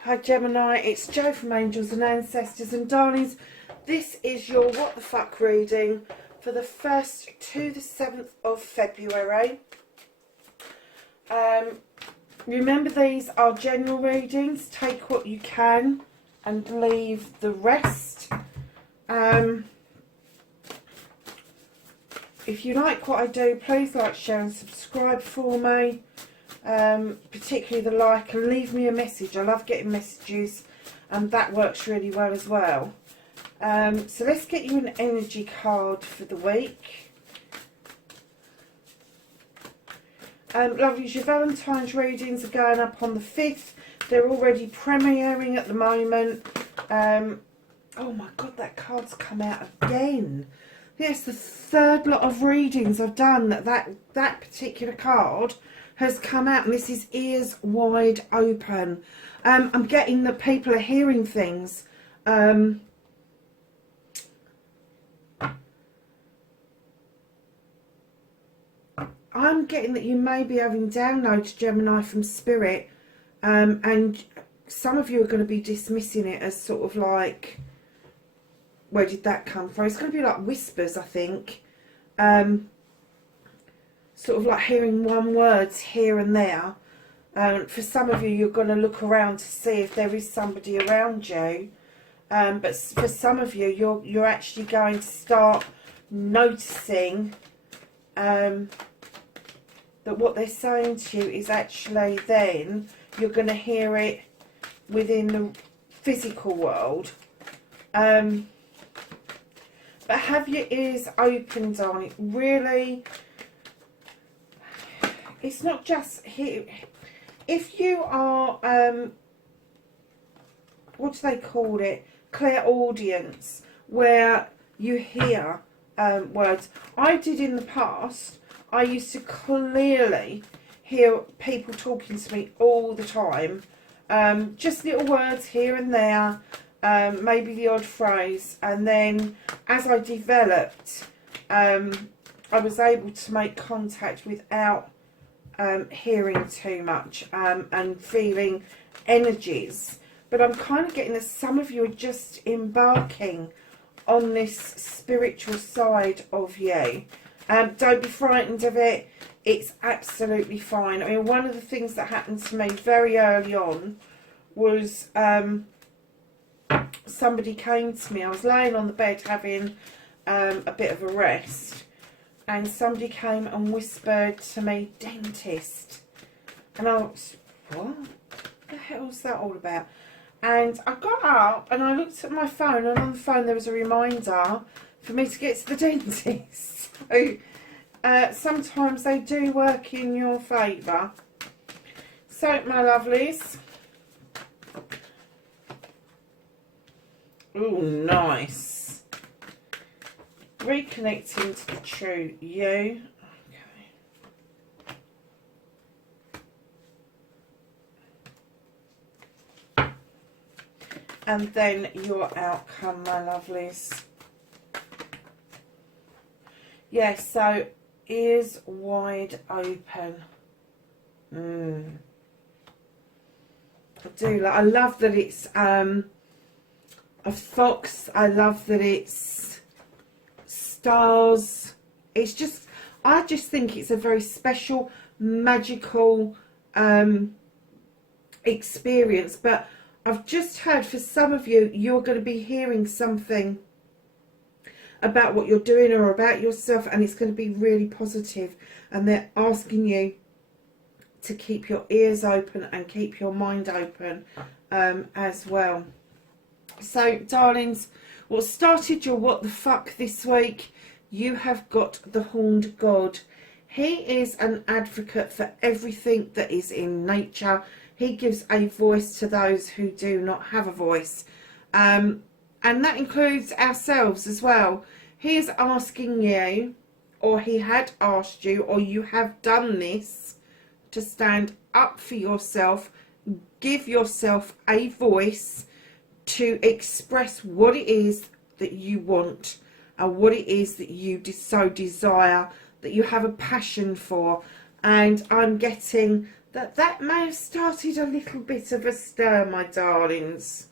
Hi Gemini, it's Jo from Angels and Ancestors, and darlings, this is your what the fuck reading for the 1st to the 7th of February. Remember, these are general readings. Take what you can and leave the rest. If you like what I do, please like, share and subscribe for me. Particularly the like, and leave me a message. I love getting messages, and that works really well as well. So let's get you an energy card for the week. Lovelies, your Valentine's readings are going up on the 5th. They're already premiering at the moment. Oh my god, that card's come out again. Yes, the 3rd lot of readings I've done that particular card has come out, and this is ears wide open. I'm getting that people are hearing things. I'm getting that you may be having downloads, Gemini, from Spirit, and some of you are going to be dismissing it as sort of like, where did that come from? It's going to be like whispers, I think. Sort of like hearing one words here and there. For some of you, you're going to look around to see if there is somebody around you. But for some of you, you're actually going to start noticing that what they're saying to you is actually, then you're going to hear it within the physical world. But have your ears open, darling. Really, it's not just here. If you are, what do they call it? Clairaudience, where you hear words. I did in the past. I used to clearly hear people talking to me all the time. Just little words here and there, maybe the odd phrase. And then as I developed, I was able to make contact without hearing too much and feeling energies. But I'm kind of getting that some of you are just embarking on this spiritual side of you. Don't be frightened of it. It's absolutely fine. I mean, one of the things that happened to me very early on was somebody came to me. I was laying on the bed having a bit of a rest, and somebody came and whispered to me, dentist. And I was, what the hell's that all about? And I got up and I looked at my phone, and on the phone there was a reminder for me to get to the dentist. So sometimes they do work in your favour. So, my lovelies. Ooh, nice. Reconnecting to the true you. Okay. And then your outcome, my lovelies. Yes, so ears wide open. I love that it's a fox. I love that it's stars. It's just, I just think it's a very special, magical experience. But I've just heard, for some of you, you're going to be hearing something about what you're doing or about yourself, and it's going to be really positive, and they're asking you to keep your ears open and keep your mind open as well. So, darlings, what started your what the fuck this week, you have got the Horned God. He is an advocate for everything that is in nature. He gives a voice to those who do not have a voice. And that includes ourselves as well. He is asking you, or he had asked you, or you have done this to stand up for yourself, give yourself a voice to express what it is that you want and what it is that you so desire, that you have a passion for. And I'm getting that that may have started a little bit of a stir, my darlings.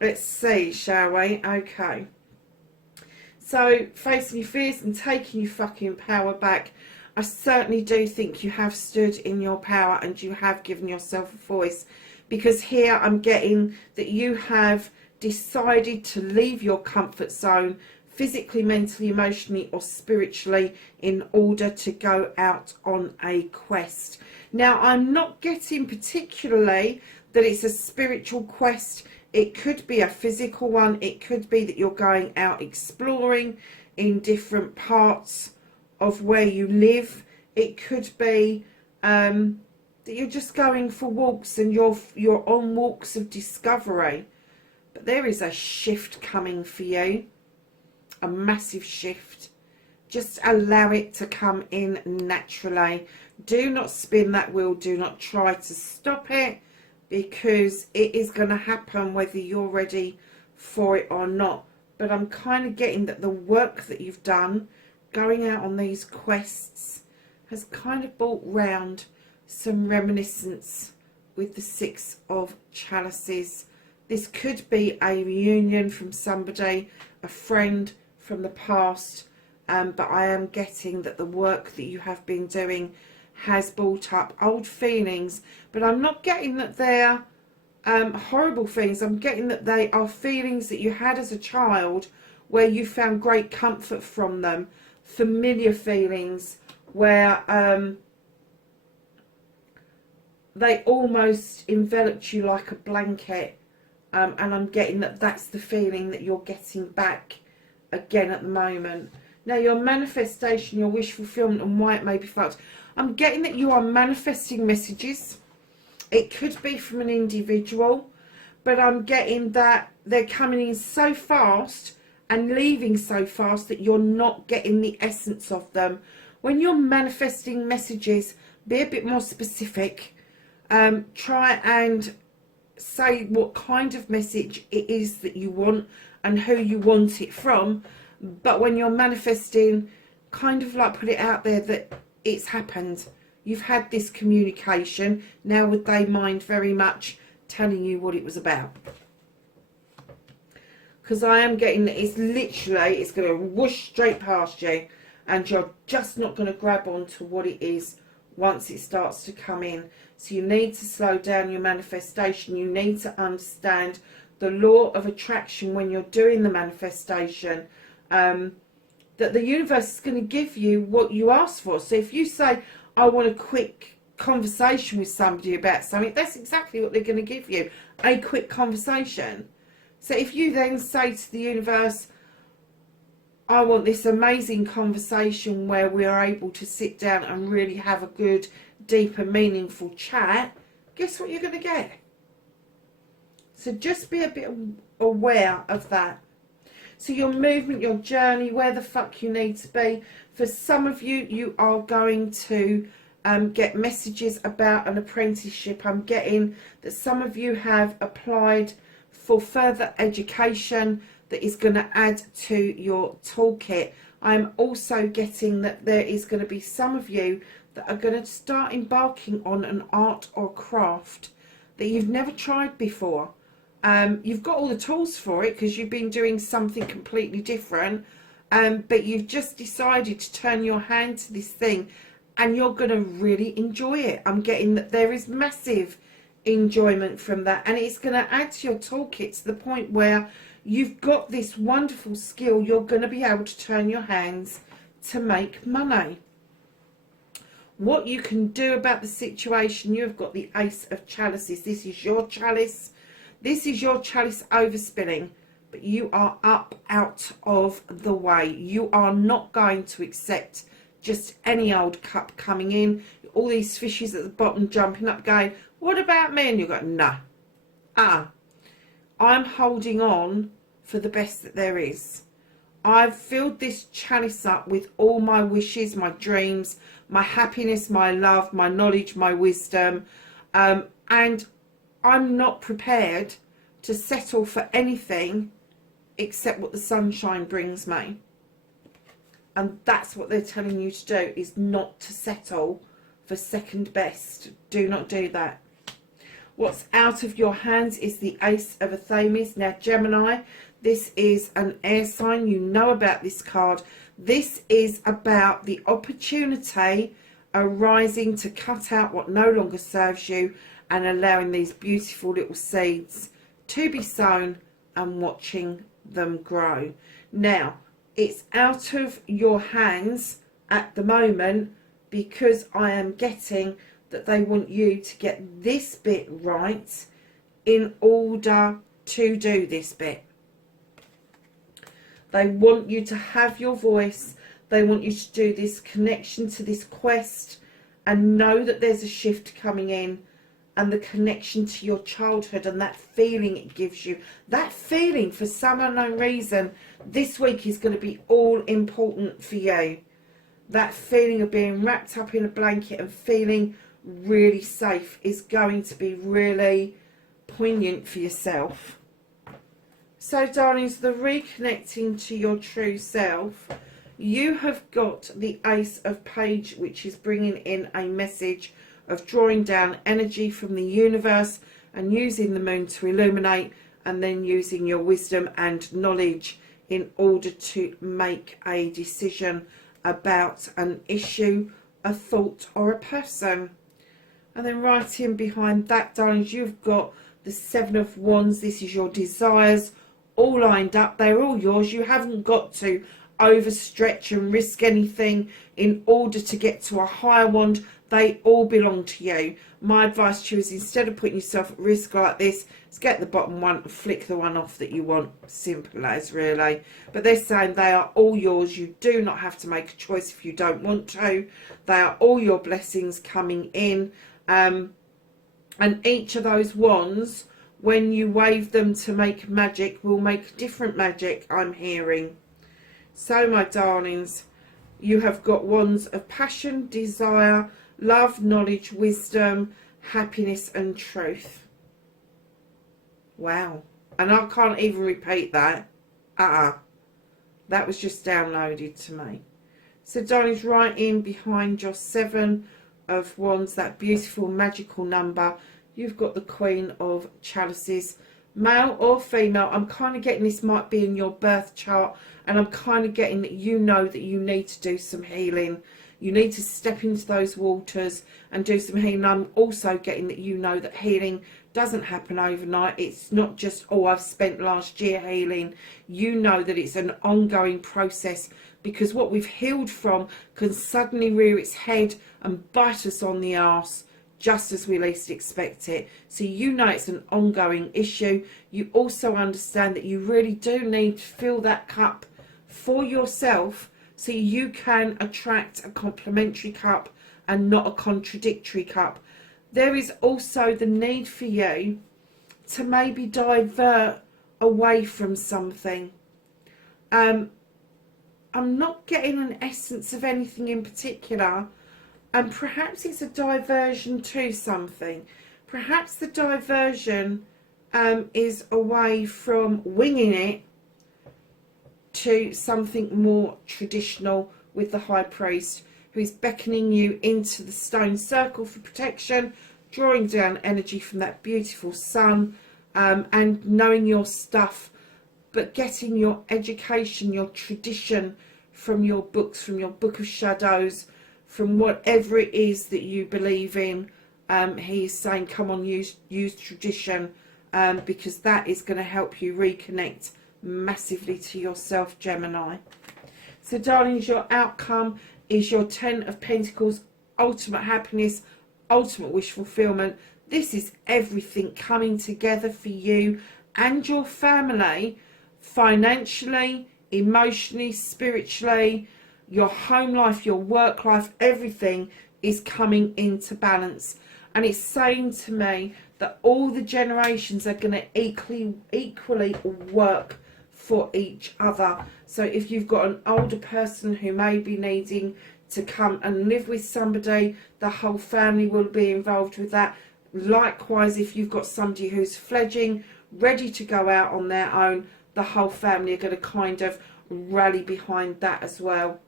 Let's see, shall we? Okay. So, facing your fears and taking your fucking power back. I certainly do think you have stood in your power and you have given yourself a voice. Because here I'm getting that you have decided to leave your comfort zone, physically, mentally, emotionally or spiritually, in order to go out on a quest. Now, I'm not getting particularly that it's a spiritual quest. It could be a physical one. It could be that you're going out exploring in different parts of where you live. It could be that you're just going for walks and you're on walks of discovery. But there is a shift coming for you. A massive shift. Just allow it to come in naturally. Do not spin that wheel. Do not try to stop it, because it is going to happen whether you're ready for it or not. But I'm kind of getting that the work that you've done going out on these quests has kind of brought round some reminiscence with the Six of Chalices. This could be a reunion from somebody, a friend from the past, but I am getting that the work that you have been doing has brought up old feelings, but I'm not getting that they're horrible feelings. I'm getting that they are feelings that you had as a child where you found great comfort from them, familiar feelings where they almost enveloped you like a blanket, and I'm getting that that's the feeling that you're getting back again at the moment. Now, your manifestation, your wish fulfillment and why it may be fucked. I'm getting that you are manifesting messages. It could be from an individual, but I'm getting that they're coming in so fast and leaving so fast that you're not getting the essence of them. When you're manifesting messages, be a bit more specific. Try and say what kind of message it is that you want and who you want it from. But when you're manifesting, kind of like put it out there that it's happened. You've had this communication. Now would they mind very much telling you what it was about? Because I am getting that it's literally, it's going to whoosh straight past you, and you're just not going to grab onto what it is once it starts to come in. So you need to slow down your manifestation. You need to understand the law of attraction when you're doing the manifestation. That the universe is going to give you what you ask for. So if you say, I want a quick conversation with somebody about something, that's exactly what they're going to give you, a quick conversation. So if you then say to the universe, I want this amazing conversation where we are able to sit down and really have a good, deep and meaningful chat, guess what you're going to get? So just be a bit aware of that. So your movement, your journey, where the fuck you need to be. For some of you, you are going to get messages about an apprenticeship. I'm getting that some of you have applied for further education that is going to add to your toolkit. I'm also getting that there is going to be some of you that are going to start embarking on an art or craft that you've never tried before. You've got all the tools for it because you've been doing something completely different, but you've just decided to turn your hand to this thing and you're going to really enjoy it. I'm getting that there is massive enjoyment from that, and it's going to add to your toolkit to the point where you've got this wonderful skill. You're going to be able to turn your hands to make money. What you can do about the situation, you've got the Ace of Chalices. This is your chalice. This is your chalice overspilling, but you are up out of the way. You are not going to accept just any old cup coming in. All these fishes at the bottom jumping up going, what about me? And you're going, no. I'm holding on for the best that there is. I've filled this chalice up with all my wishes, my dreams, my happiness, my love, my knowledge, my wisdom, and I'm not prepared to settle for anything except what the sunshine brings me. And that's what they're telling you to do, is not to settle for second best. Do not do that. What's out of your hands is the Ace of Athames. Now, Gemini, this is an air sign. You know about this card. This is about the opportunity arising to cut out what no longer serves you and allowing these beautiful little seeds to be sown and watching them grow. Now, it's out of your hands at the moment because I am getting that they want you to get this bit right in order to do this bit. They want you to have your voice. They want you to do this connection to this quest and know that there's a shift coming in, and the connection to your childhood and that feeling it gives you. That feeling, for some unknown reason, this week is going to be all important for you. That feeling of being wrapped up in a blanket and feeling really safe is going to be really poignant for yourself. So, darlings, the reconnecting to your true self, you have got the Ace of Page, which is bringing in a message of drawing down energy from the universe and using the moon to illuminate, and then using your wisdom and knowledge in order to make a decision about an issue, a thought or a person. And then right in behind that, darlings, you've got the Seven of Wands. This is your desires all lined up. They're all yours. You haven't got to overstretch and risk anything in order to get to a higher wand. They all belong to you. My advice to you is, instead of putting yourself at risk like this, is get the bottom one and flick the one off that you want. Simple as, really. But they're saying they are all yours. You do not have to make a choice if you don't want to. They are all your blessings coming in. And each of those wands, when you wave them to make magic, will make different magic, I'm hearing. So, my darlings, you have got wands of passion, desire, love, knowledge, wisdom, happiness and truth. Wow. And I can't even repeat that. That was just downloaded to me. So, darlings, right in behind your Seven of Wands, that beautiful magical number, you've got the Queen of Chalices. Male or female, I'm kind of getting this might be in your birth chart, and I'm kind of getting that you know that you need to do some healing. You need to step into those waters and do some healing. I'm also getting that you know that healing doesn't happen overnight. It's not just, oh, I've spent last year healing. You know that it's an ongoing process, because what we've healed from can suddenly rear its head and bite us on the arse just as we least expect it. So you know it's an ongoing issue. You also understand that you really do need to fill that cup for yourself, so you can attract a complementary cup and not a contradictory cup. There is also the need for you to maybe divert away from something. I'm not getting an essence of anything in particular, and perhaps it's a diversion to something. Perhaps the diversion is away from winging it to something more traditional, with the High Priest, who is beckoning you into the stone circle for protection, drawing down energy from that beautiful sun, and knowing your stuff, but getting your education, your tradition from your books, from your Book of Shadows, from whatever it is that you believe in. He is saying, come on, use tradition, because that is going to help you reconnect massively to yourself, Gemini. So, darlings, your outcome is your Ten of Pentacles, ultimate happiness, ultimate wish fulfillment. This is everything coming together for you and your family, financially, emotionally, spiritually, your home life, your work life, everything is coming into balance. And it's saying to me that all the generations are going to equally work for each other. So if you've got an older person who may be needing to come and live with somebody, the whole family will be involved with that. Likewise, if you've got somebody who's fledging, ready to go out on their own, the whole family are going to kind of rally behind that as well.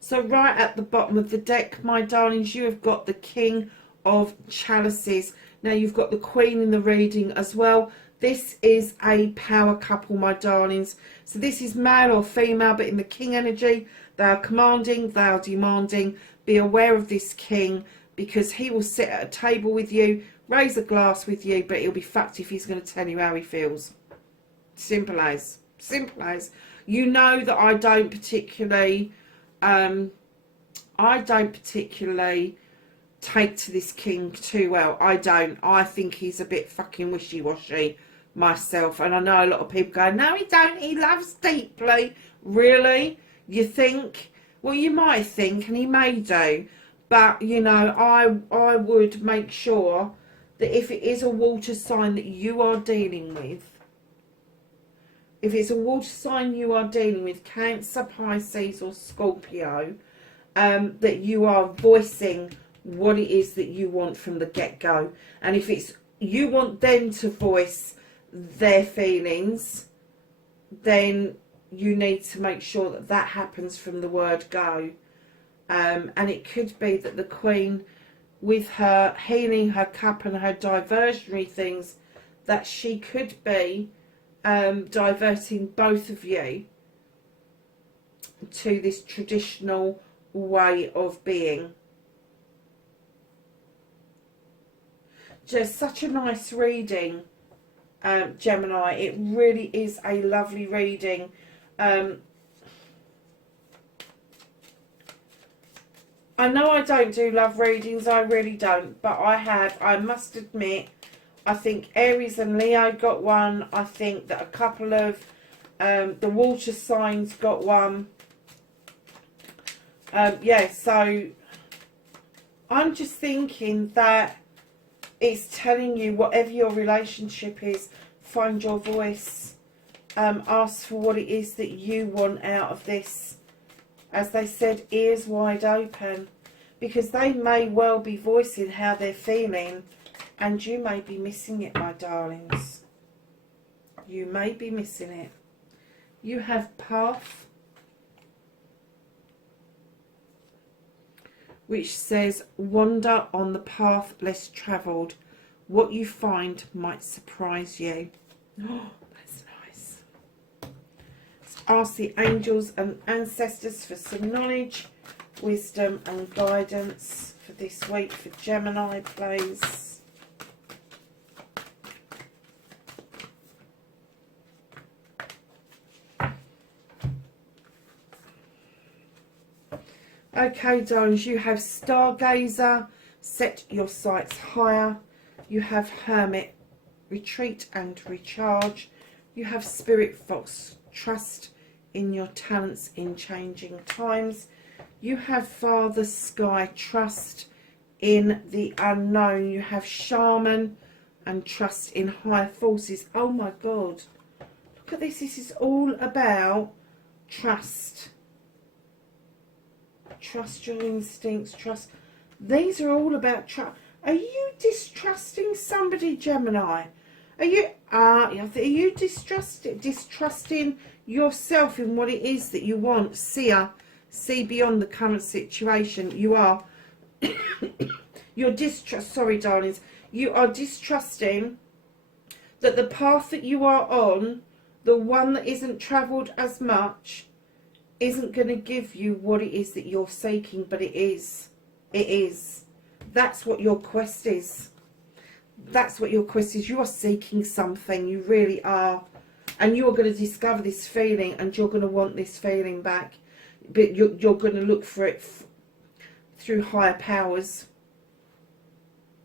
So right at the bottom of the deck, my darlings, you have got the King of Chalices. Now you've got the Queen in the reading as well. This is a power couple, my darlings. So this is male or female, but in the King energy, they are commanding, they are demanding. Be aware of this King, because he will sit at a table with you, raise a glass with you, but he'll be fucked if he's going to tell you how he feels. Simple as. Simple as. You know that I don't particularly take to this King too well. I don't. I think he's a bit fucking wishy-washy myself. And I know a lot of people go, no, he don't. He loves deeply. Really? You think? Well, you might think, and he may do. But, you know, I would make sure that if it is a water sign that you are dealing with, if it's a water sign you are dealing with, Cancer, Pisces or Scorpio, that you are voicing what it is that you want from the get-go. And if it's you want them to voice their feelings, then you need to make sure that that happens from the word go. And it could be that the Queen, with her healing her cup and her diversionary things, that she could be diverting both of you to this traditional way of being. Just such a nice reading, Gemini. It really is a lovely reading. I know I don't do love readings, I really don't, but I must admit, I think Aries and Leo got one. I think that a couple of the water signs got one. Yeah, so I'm just thinking that it's telling you, whatever your relationship is, find your voice. Ask for what it is that you want out of this. As they said, ears wide open, because they may well be voicing how they're feeling, and you may be missing it, my darlings. You may be missing it. You have Path, which says, wander on the path less travelled. What you find might surprise you. Oh, that's nice. Ask the angels and ancestors for some knowledge, wisdom and guidance for this week for Gemini, please. Okay, darlings, you have Stargazer, set your sights higher. You have Hermit, retreat and recharge. You have Spirit Fox, trust in your talents in changing times. You have Father Sky, trust in the unknown. You have Shaman and trust in higher forces. Oh my God, look at this. This is all about trust. Trust your instincts, trust. These are all about trust. Are you distrusting somebody, Gemini? Are you distrusting yourself in what it is that you want? See beyond the current situation. You are you're sorry, darlings. You are distrusting that the path that you are on, the one that isn't travelled as much, isn't going to give you what it is that you're seeking, but it is. It is. That's what your quest is. That's what your quest is. You are seeking something. You really are. And you're going to discover this feeling, and you're going to want this feeling back. But you're going to look for it through higher powers.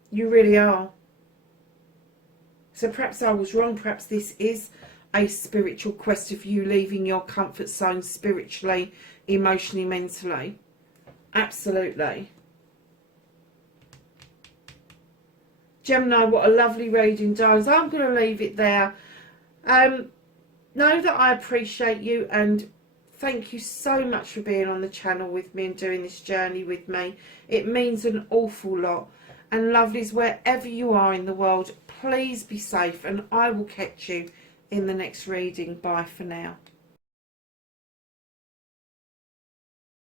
You really are. So perhaps I was wrong. Perhaps this is a spiritual quest of you leaving your comfort zone spiritually, emotionally, mentally. Absolutely. Gemini, what a lovely reading, darlings. I'm going to leave it there. know that I appreciate you, and thank you so much for being on the channel with me and doing this journey with me. It means an awful lot. And lovelies, wherever you are in the world, please be safe, and I will catch you in the next reading. Bye for now.